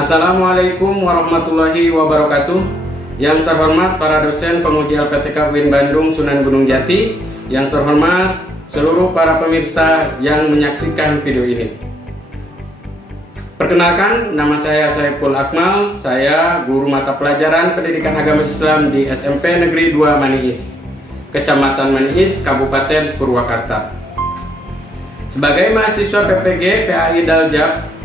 Assalamualaikum warahmatullahi wabarakatuh. Yang terhormat para dosen penguji LPTK UIN Bandung Sunan Gunung Jati, yang terhormat seluruh para pemirsa yang menyaksikan video ini. Perkenalkan, nama saya Saiful Akmal. Saya guru mata pelajaran Pendidikan Agama Islam di SMP Negeri 2 Maniis, Kecamatan Maniis, Kabupaten Purwakarta. Sebagai mahasiswa PPG PAI Daljab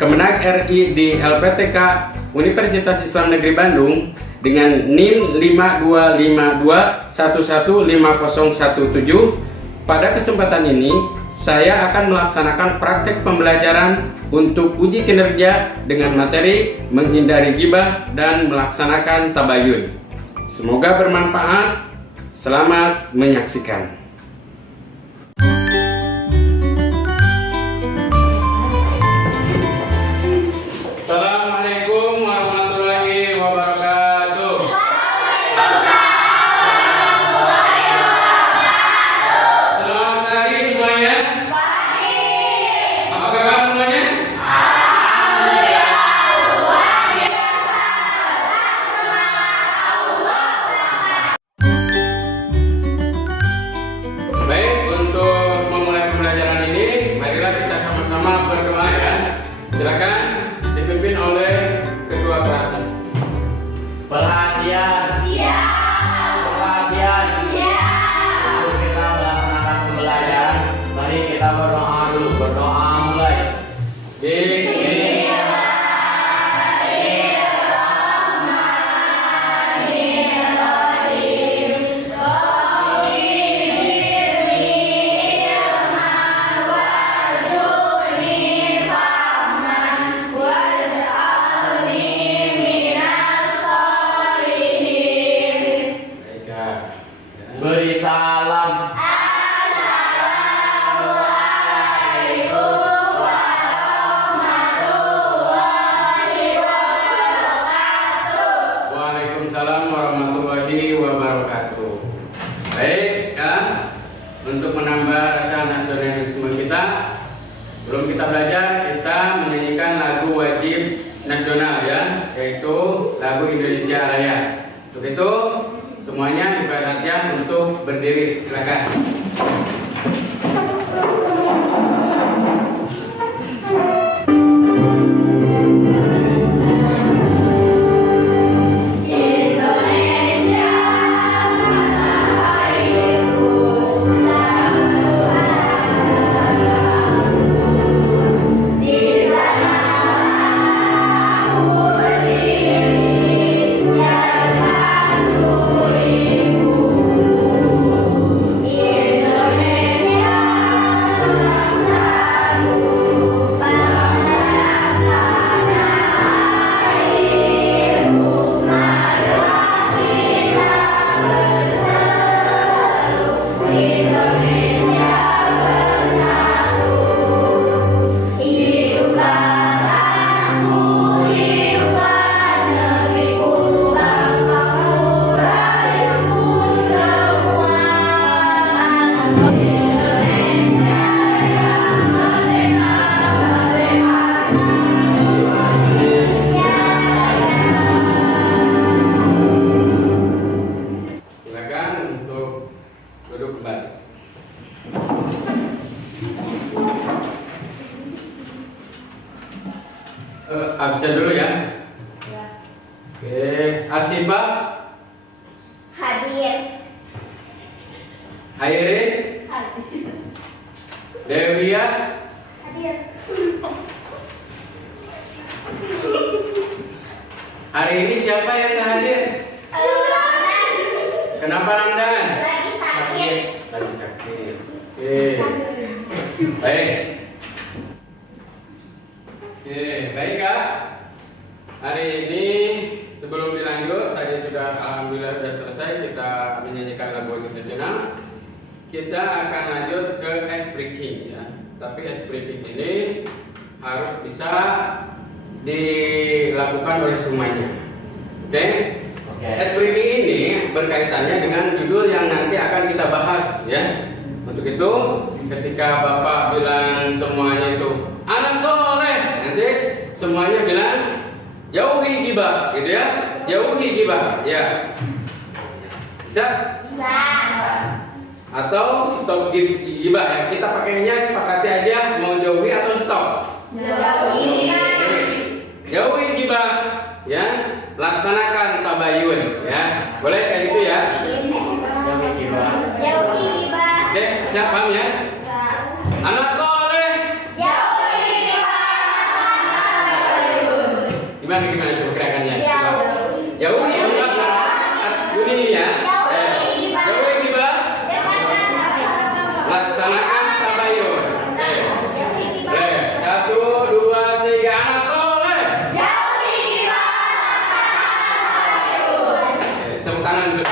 Kemenag RI di LPTK Universitas Islam Negeri Bandung dengan NIM 5252115017. Pada kesempatan ini saya akan melaksanakan praktek pembelajaran untuk uji kinerja dengan materi menghindari gibah dan melaksanakan tabayun. Semoga bermanfaat. Selamat menyaksikan. Silakan dipimpin oleh ketua kelas. Perhatian. Siap. Perhatian. Siap. Sebelum kita melaksanakan pembelajaran, mari kita berdoa dulu. Berdoa mulai. Beri salam. Assalamualaikum warahmatullahi wabarakatuh. Waalaikumsalam warahmatullahi wabarakatuh. Baik ya, untuk menambah rasa nasionalisme kita, sebelum kita belajar, kita menyanyikan lagu wajib nasional ya, yaitu lagu Indonesia Raya. Untuk itu semuanya diperhatikan untuk berdiri, silakan. Absen dulu ya. Oke, Asibah hadir. Airin Hadir. Devia Hadir. Hari ini siapa yang nggak hadir? Kenapa Ramdan? Lagi sakit. Lagi sakit. Oke. Baik. Oke, baik Kak. Hari ini sebelum dilanjut, tadi sudah alhamdulillah sudah selesai kita menyanyikan lagu nasional. Kita akan lanjut ke ice breaking ya. Tapi ice breaking ini harus bisa dilakukan oleh semuanya. Oke? Ice breaking ini berkaitannya dengan judul yang nanti akan kita bahas ya. Untuk itu, ketika Bapak bilang semuanya itu anak soleh, nanti semuanya bilang jauhi gibah, gitu ya. Jauhi gibah, ya. Bisa? Atau stop gibah ya. Kita pakainya sepakati aja mau jauhi atau stop. Jauhi gibah, ya. Laksanakan tabayun, ya. Boleh kayak gitu ya. Oke, siap paham ya? Anak soleh. Gimana tuh gerakannya? Jauhi gibah. Ini ya. Jauhi gibah. Laksanakan tabayun. Oke. 1, 2, 3, anak soleh. Tepuk tangan dulu.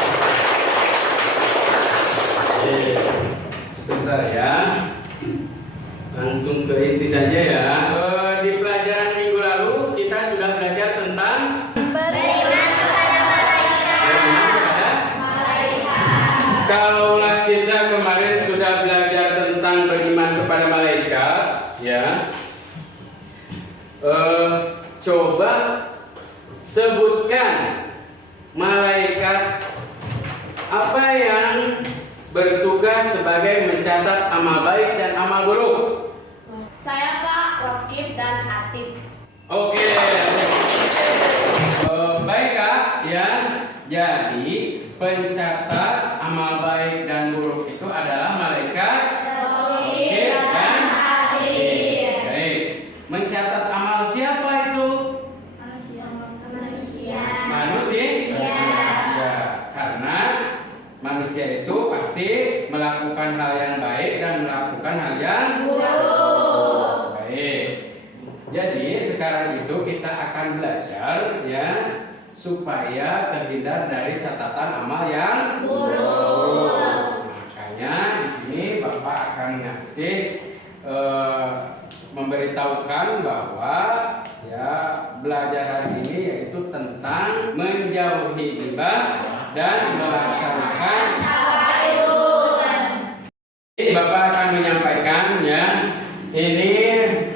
Sebentar ya. Langsung ke inti saja ya. Di pelajaran minggu lalu kita sudah belajar tentang beriman kepada Kalaulah kita kemarin sudah belajar tentang beriman kepada malaikat, ya. Coba sebutkan malaikat apa yang bertugas sebagai mencatat amal baik dan amal buruk. Saya Pak, Rokib dan Atif. Oke. Baik Kak, ya. Jadi pencatat amal baik dan buruk itu adalah malaikat Rokib dan Atif. Baik. Mencatat amal siapa itu? Manusia. Ya, karena manusia itu pasti melakukan hal yang baik dan melakukan hal yang buruk. Baik. Jadi sekarang itu kita akan belajar ya supaya terhindar dari catatan amal yang buruk. Makanya di sini Bapak akan ngasih memberitahukan bahwa ya belajar hari ini yaitu tentang menjauhi gibah dan melaksanakan tabayun. Bapak akan menyampaikan ya ini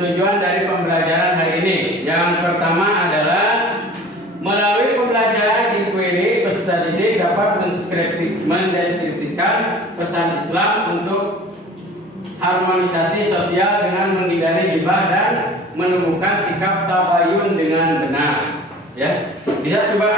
tujuan dari pembelajaran hari ini. Yang pertama adalah melalui pembelajaran inquiry peserta didik dapat mendeskripsikan pesan Islam untuk harmonisasi sosial dengan menghindari gibah dan menemukan sikap tabayun dengan benar. Ya, bisa coba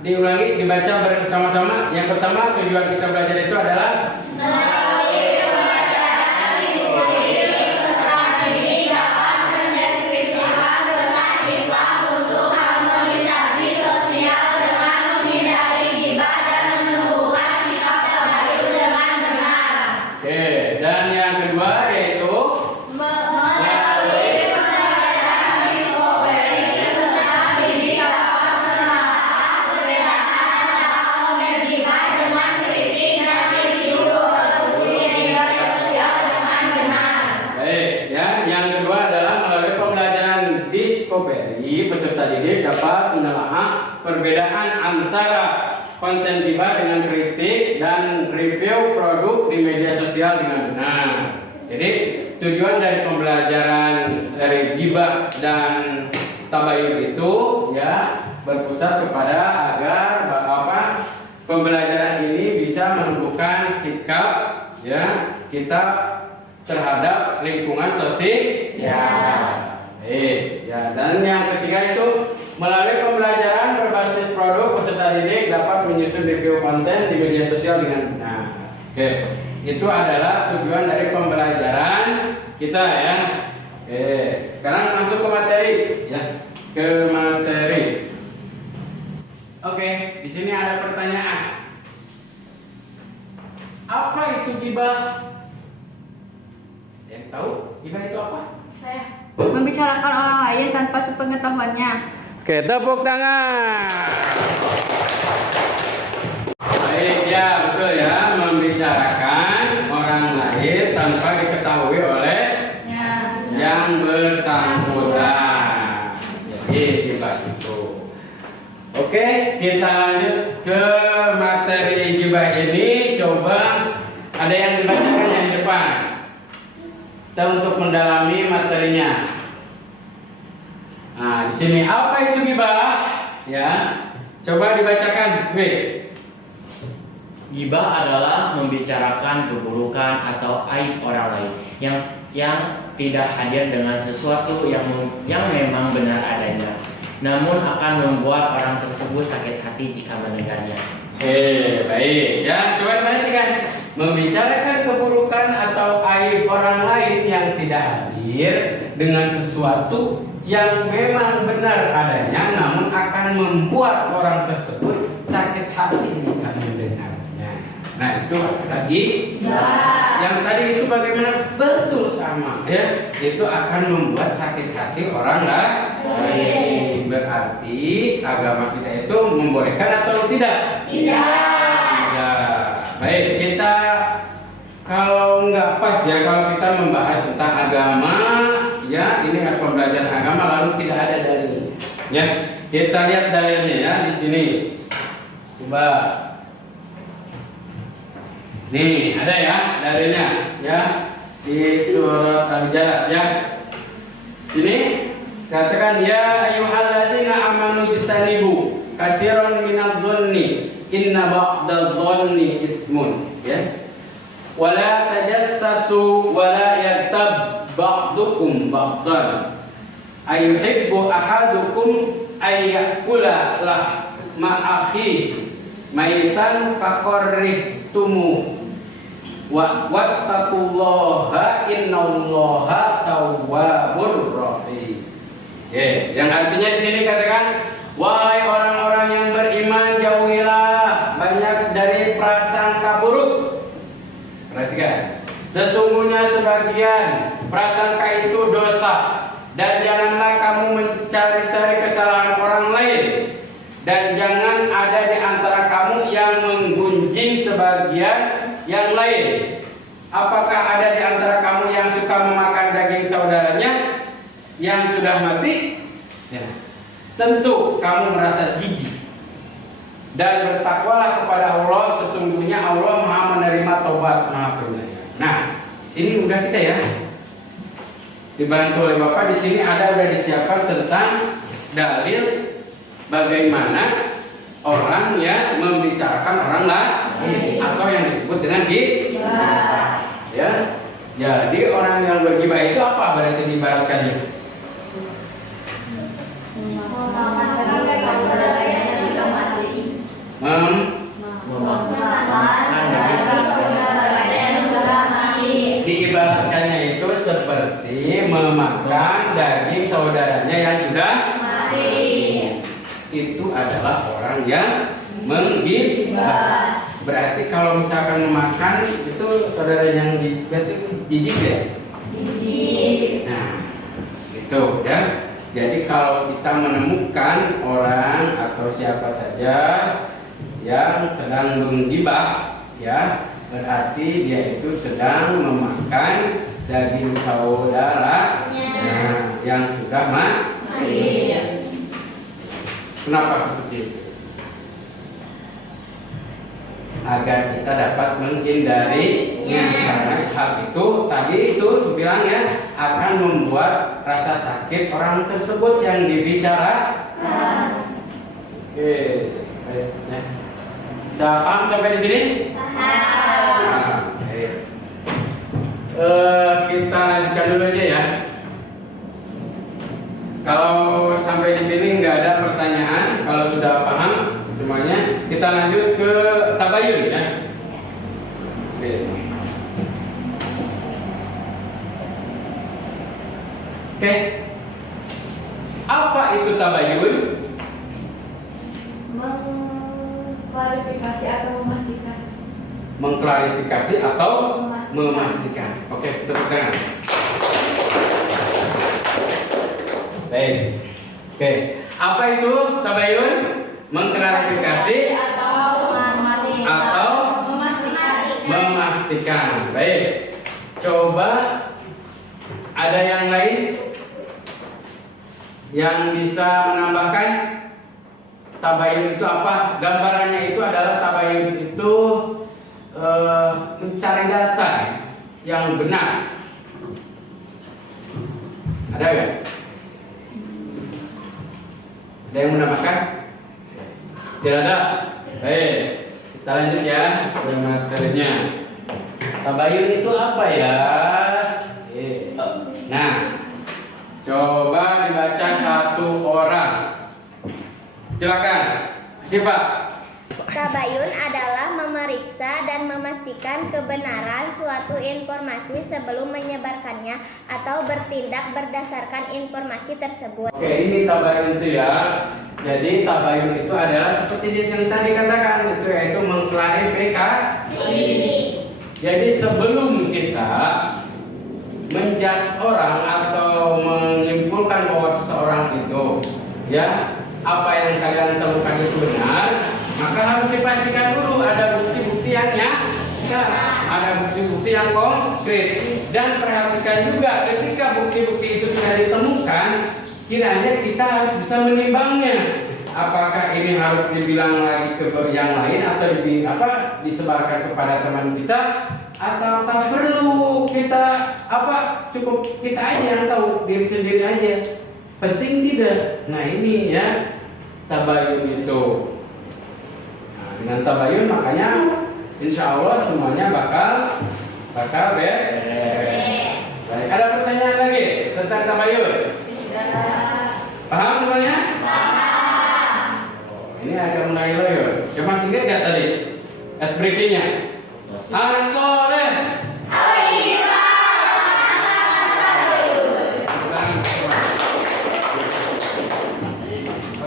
diulangi, dibaca bersama-sama. Yang pertama tujuan kita belajar itu adalah melalui pembelajaran inquiry peserta didik dapat mendeskripsikan pesan Islam untuk harmonisasi sosial dengan menghindari gibah dan menemukan sikap tabayun dengan benar. Oke, dan yang kedua yaitu melalui pembelajaran discovery peserta didik dapat menelaah perbedaan antara konten gibah dengan kritik dan review di media sosial dengan benar. Baik, ya. Yang kedua adalah melalui pembelajaran discovery peserta didik dapat menelaah perbedaan antara konten gibah dengan kritik dan review produk di media sosial dengan benar. Jadi tujuan dari pembelajaran dari gibah dan tabayun itu ya berpusat kepada agar pembelajaran ini bisa menumbuhkan sikap ya kita terhadap lingkungan sosial. Ya, dan yang ketiga itu melalui pembelajaran berbasis produk peserta didik dapat menyusun review konten di media sosial dengan benar. Oke, itu adalah tujuan dari pembelajaran kita ya. Oke, sekarang masuk ke materi ya. Ke materi. Oke, di sini ada pertanyaan. Apa itu gibah? Yang tahu gibah itu apa? Saya. Membicarakan orang lain tanpa sepengetahuannya. Oke, tepuk tangan. Baik, ya betul ya, membicarakan orang lain tanpa diketahui oleh yang bersangkutan. Jadi gibah itu. Oke, kita lanjut ke materi gibah ini. Coba ada yang dibacakan yang depan. Kita untuk mendalami materinya. Nah, di sini apa itu ghibah? Ya, coba dibacakan. Gibah adalah membicarakan keburukan atau aib orang lain yang tidak hadir dengan sesuatu yang memang benar adanya, namun akan membuat orang tersebut sakit hati jika mendengarnya. Baik. Ya, coba diperhatikan. Membicarakan keburukan atau aib orang lain yang tidak hadir dengan sesuatu yang memang benar adanya, namun akan membuat orang tersebut sakit hati jika mendengarnya. Nah, itu lagi. Yang tadi itu bagaimana? Betul sama. Ya, itu akan membuat sakit hati orang lain. Berarti agama kita itu membolehkan atau tidak? Tidak. Baik, kita kalau nggak pas ya kalau kita membahas tentang agama, ya ini pembelajaran agama lalu tidak ada dalilnya. Ya, kita lihat dalilnya ya di sini. Coba. Nih, ada ya dalilnya ya di surat Al-Jalad ya. Sini katakan ya ayyuhalladzina amanu jtanibu katsiran minadh-dhanni inna ba'dadh-dhanni itsmun ya. Wala tajassasu wala yaghtab ba'dukum ba'dhan ayuhibbu ahadukum ayyakula lahma akhihi maitan faqarrihtumu wa wattaqullaha innallaha tawwabur rahim. Yang artinya di sini katakan wahai orang-orang yang beriman jauhilah banyak dari prasangka buruk. Perhatikan, sesungguhnya sebagian prasangka itu dosa dan janganlah kamu mencari-cari kesalahan orang lain. Dan jangan ada di antara kamu yang menggunjing sebagian yang lain. Apakah ada di antara kamu yang suka memakan daging saudaranya yang sudah mati? Ya. Tentu kamu merasa jijik. Dan bertakwalah kepada Allah, sesungguhnya Allah Maha menerima tobat, Maha penyayang. Nah, sini udah kita ya. Dibantu oleh Bapak di sini udah disiapkan tentang dalil bagaimana orang yang membicarakan orang lain atau yang disebut dengan ghibah. Ya. Jadi orang yang berghibah itu apa berarti diibaratkannya? Diibaratkannya itu seperti memakan daging saudaranya yang sudah mati. Itu adalah orang yang menggibah. Berarti kalau misalkan memakan itu saudara yang digibah itu jijik ya? Jijik. Nah, itu ya. Jadi kalau kita menemukan orang atau siapa saja yang sedang menggibah, ya berarti dia itu sedang memakan daging saudara yang sudah mati. Kenapa seperti itu? Agar kita dapat menghindarinya. Karena hal itu tadi itu bilang ya akan membuat rasa sakit orang tersebut yang dibicarakan. Oke, baik ya. Bisa paham sampai di sini? Paham. Kita lanjutkan dulu aja ya. Kalau sampai di sini nggak ada pertanyaan, kalau sudah paham semuanya, kita lanjut ke tabayun ya. Oke. Apa itu tabayun? Mengklarifikasi atau memastikan. Mengklarifikasi atau memastikan. Oke, tepuk tangan. Baik. Oke. Apa itu tabayun? Mengklarifikasi atau memastikan. Baik. Coba ada yang lain yang bisa menambahkan tabayun itu apa? Gambarannya itu adalah tabayun itu mencari data yang benar. Ada nggak? Ada yang menambahkan? Tidak ada. Baik, kita lanjut ya ke materinya. Tabayun itu apa ya? Nah, coba dibaca satu orang. Silakan, Siapa? Tabayun adalah memeriksa dan memastikan kebenaran suatu informasi sebelum menyebarkannya atau bertindak berdasarkan informasi tersebut. Oke, ini tabayun itu ya. Jadi tabayun itu adalah seperti yang tadi katakan itu, yaitu mengklarifikasi. Jadi sebelum kita menjudge orang atau menyimpulkan bahwa seseorang itu ya apa yang kalian temukan itu benar, maka harus dipastikan dulu ada bukti-bukti yang nyata, ada bukti-bukti yang konkret. Dan perhatikan juga ketika bukti-bukti itu sudah ditemukan, kiranya kita harus bisa menimbangnya. Apakah ini harus dibilang lagi ke yang lain atau disebarkan kepada teman kita, atau tak perlu kita cukup kita aja yang tahu, diri sendiri aja, penting tidak. Nah ini ya tabayun itu. Nah, dengan tabayun makanya insya Allah semuanya bakal beres. Baik, ada pertanyaan lagi tentang tabayun? Paham semuanya? Ini agak mulai loyo. Coba masih ingat gak tadi ice breaking-nya? Anak soleh.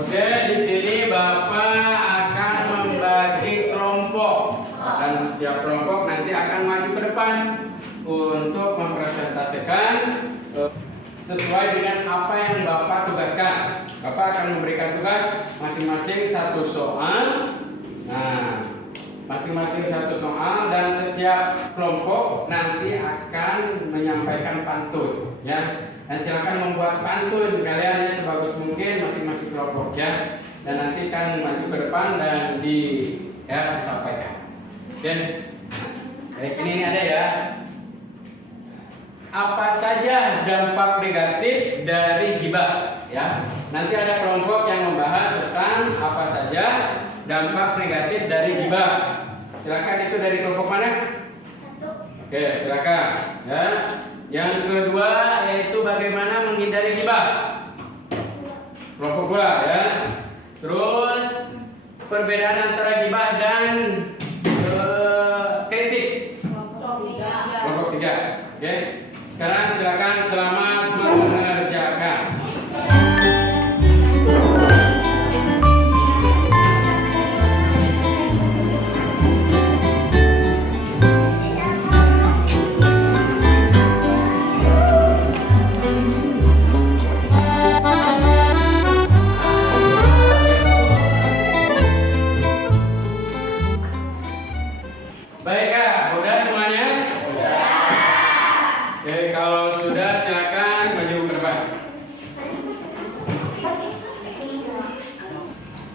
Oke, di sini Bapak akan membagi kelompok dan setiap kelompok nanti akan maju ke depan untuk mempresentasikan sesuai dengan apa yang Bapak tugaskan. Bapak akan memberikan tugas masing-masing satu soal. Nah, masing-masing satu soal dan setiap kelompok nanti akan menyampaikan pantun ya. Dan silakan membuat pantun kalian ya sebagus mungkin masing-masing kelompok ya. Dan nanti akan maju ke depan dan disampaikan. Oke. Baik, ini ada ya. Apa saja dampak negatif dari ghibah ya. Nanti ada kelompok yang membahas tentang apa saja dampak negatif dari ghibah. Silakan, itu dari kelompok mana? Oke, silakan ya. Yang kedua yaitu bagaimana menghindari ghibah. Kelompok 2 ya. Terus perbedaan antara ghibah dan kritik. Kelompok 3. Oke. Sekarang silakan, selamat mengerjakan. Baiklah, udah semuanya? Oke, kalau sudah silakan maju ke depan.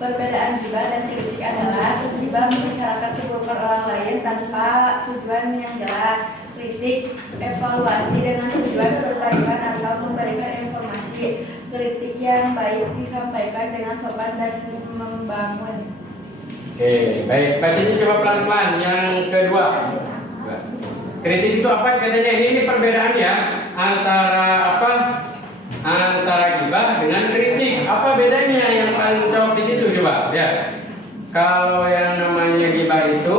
Perbedaan ghibah dan kritik adalah ghibah membicarakan keburukan orang lain tanpa tujuan yang jelas. Kritik evaluasi dengan tujuan perbaikan atau memberikan informasi. Kritik yang baik disampaikan dengan sopan dan membangun. Oke, baik. Bacanya coba pelan-pelan. Yang kedua. Kritik itu apa katanya? Ini perbedaan ya antara ghibah dengan kritik. Apa bedanya yang paling jawab di situ coba? Ya. Kalau yang namanya ghibah itu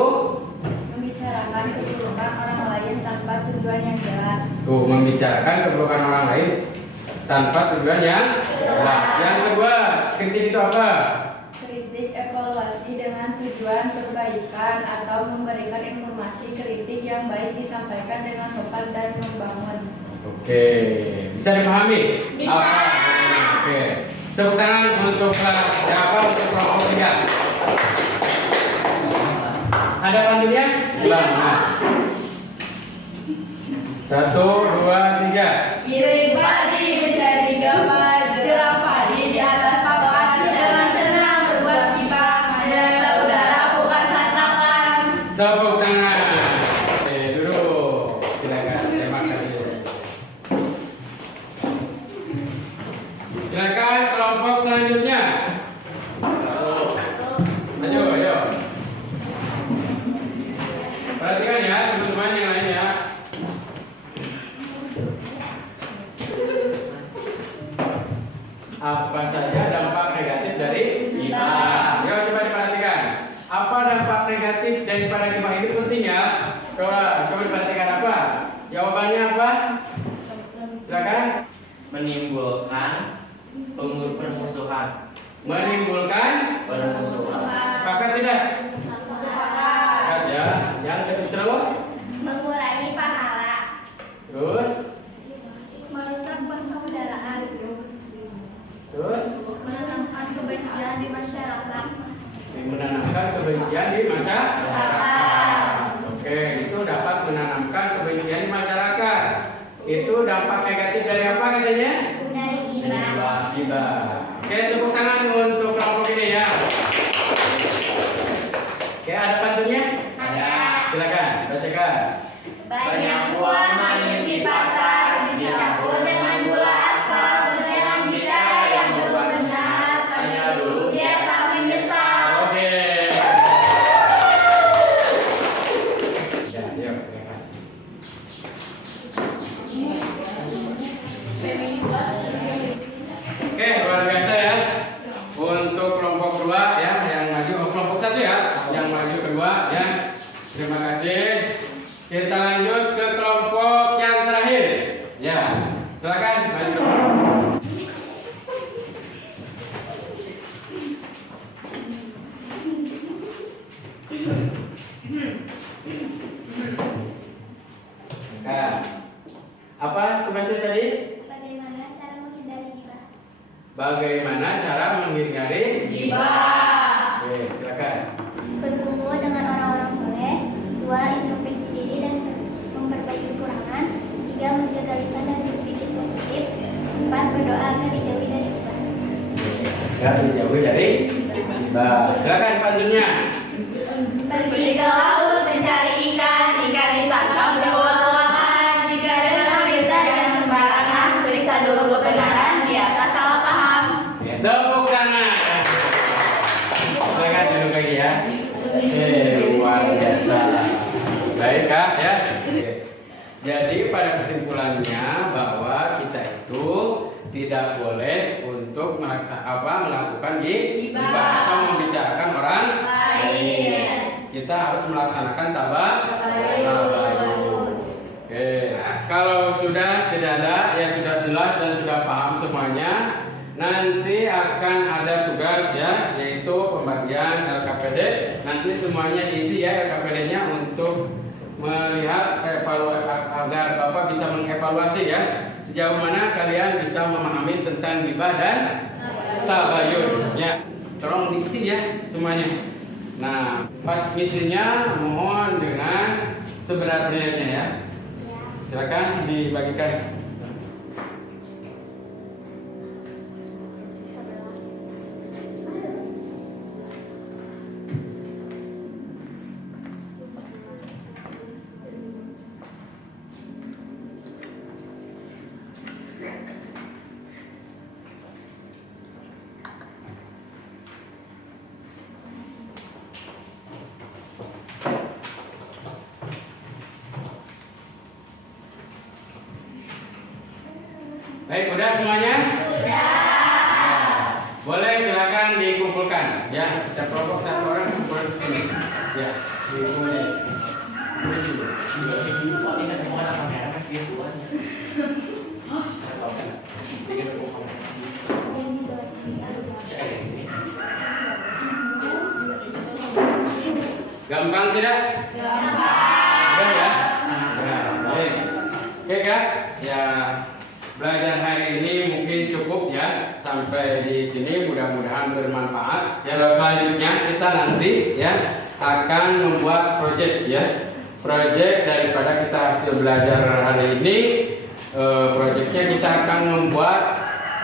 Membicarakan keburukan orang lain tanpa tujuan yang jelas. membicarakan keburukan orang lain tanpa tujuan yang jelas. Yang kedua, kritik itu apa? Kritik evaluasi dengan tujuan perbaikan atau memberikan informasi. Kritik yang baik disampaikan dengan sopan dan membangun. Oke, bisa dipahami? Bisa. Oke, tepuk tangan untuk kelompok 3. Ada pantunnya? Nah. 1, 2, 3. Giring padi menjadi gambar jelang padi di atas papan dengan senang berbuat ghibah pada saudara bukan santapan. Tepuk tangan. Oke, duduk. Silakan. Terima kasih. Silakan kelompok selanjutnya. menimbulkan permusuhan. Menimbulkan Permusuhan. sepakat tidak? Sepakat ya. Yang kedua Mengurangi pahala. terus Merusak persaudaraan. terus Menanamkan kebencian di masyarakat. menanamkan kebencian di masyarakat. Oke, itu dapat menanamkan kebencian di masyarakat. Itu dampak negatif dari apa katanya? Dari ghibah. Ghibah. Oke, tepuk tangan untuk kelompok ini ya. Oke, ada pantunnya? Ada. Silakan, bacakan. Banyak buah manis di pasar dicampur dengan gula asal dengan bicara yang belum benar. Tanya dulu biar tak menyesal. Oke. Ya, silakan. Oke, luar biasa ya. Untuk kelompok kedua ya, yang maju, kelompok satu ya, yang maju kedua ya. Terima kasih. Kita lanjut ke kelompok yang terakhir. Ya, silakan maju. Nah, apa tugasnya tadi? Bagaimana cara menghindari ghibah? Bagaimana cara menghindari Ghibah. Oke, silakan. Berkumpul dengan orang-orang soleh. 2. Introspeksi diri dan memperbaiki kekurangan. 3. Menjaga lisan dan berpikir positif. 4. Berdoa agar dijauhi dari ghibah. Ya, dijauhi dari silakan pantunnya. Pergi ke laut mencari ikan, ikan ditangkap dibawa ke makan. Jika dengar berita jangan sembarangan, periksa dulu kebenaran di atas salah paham. Ya, tepuk tangan. Silakan duduk lagi ya. Luar biasa. Baik kak ya. Oke. Jadi pada kesimpulannya bahwa kita itu tidak boleh untuk melakukan ghibah atau membicarakan orang lain. Kita harus melaksanakan tabayun. Oke, kalau sudah tidak ada, ya sudah jelas dan sudah paham semuanya. Nanti akan ada tugas ya, yaitu pembagian LKPD. Nanti semuanya diisi ya LKPD-nya untuk melihat agar Bapak bisa mengevaluasi ya sejauh mana kalian bisa memahami tentang ghibah dan tabayun ya. Tolong diisi ya semuanya. Nah, pas misinya mohon dengan sebenar-benarnya ya. Silakan dibagikan. Baik, udah semuanya? Udah. Boleh silakan dikumpulkan. Ya, setiap kelompok satu orang kumpul di sini. Ya, dikumpulin. Ini bukan apa merah, dia buahnya. Gampang tidak? Gampang. Udah ya? Ya, baik. Oke kak, ya belajar hari ini mungkin cukup ya sampai di sini, mudah-mudahan bermanfaat. Ya, selanjutnya kita nanti ya akan membuat project ya. Project daripada kita hasil belajar hari ini, projectnya kita akan membuat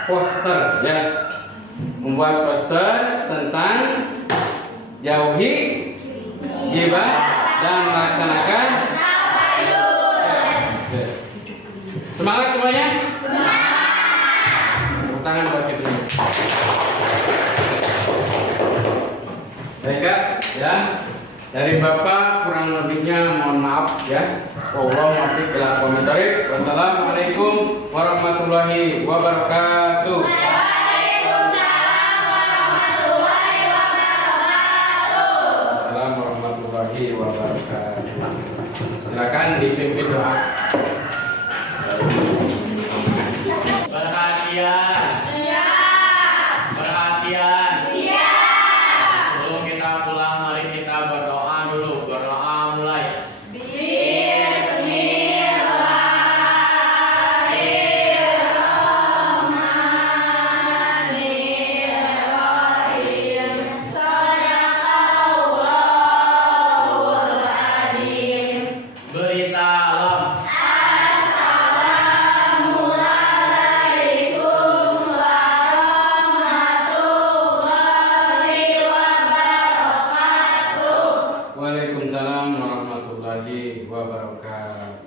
poster ya, membuat poster tentang jauhi ghibah dan melaksanakan tabayun. Semangat semuanya. Tepuk tangan buat kita. Baik kak, ya dari Bapak kurang lebihnya mohon maaf ya. Wallahu muwaffiq ila aqwamit thoriq. Wassalamualaikum warahmatullahi wabarakatuh. Waalaikumsalam warahmatullahi wabarakatuh. Assalamualaikum warahmatullahi wabarakatuh. Silakan dipimpin doa. Berkat wabarakatuh.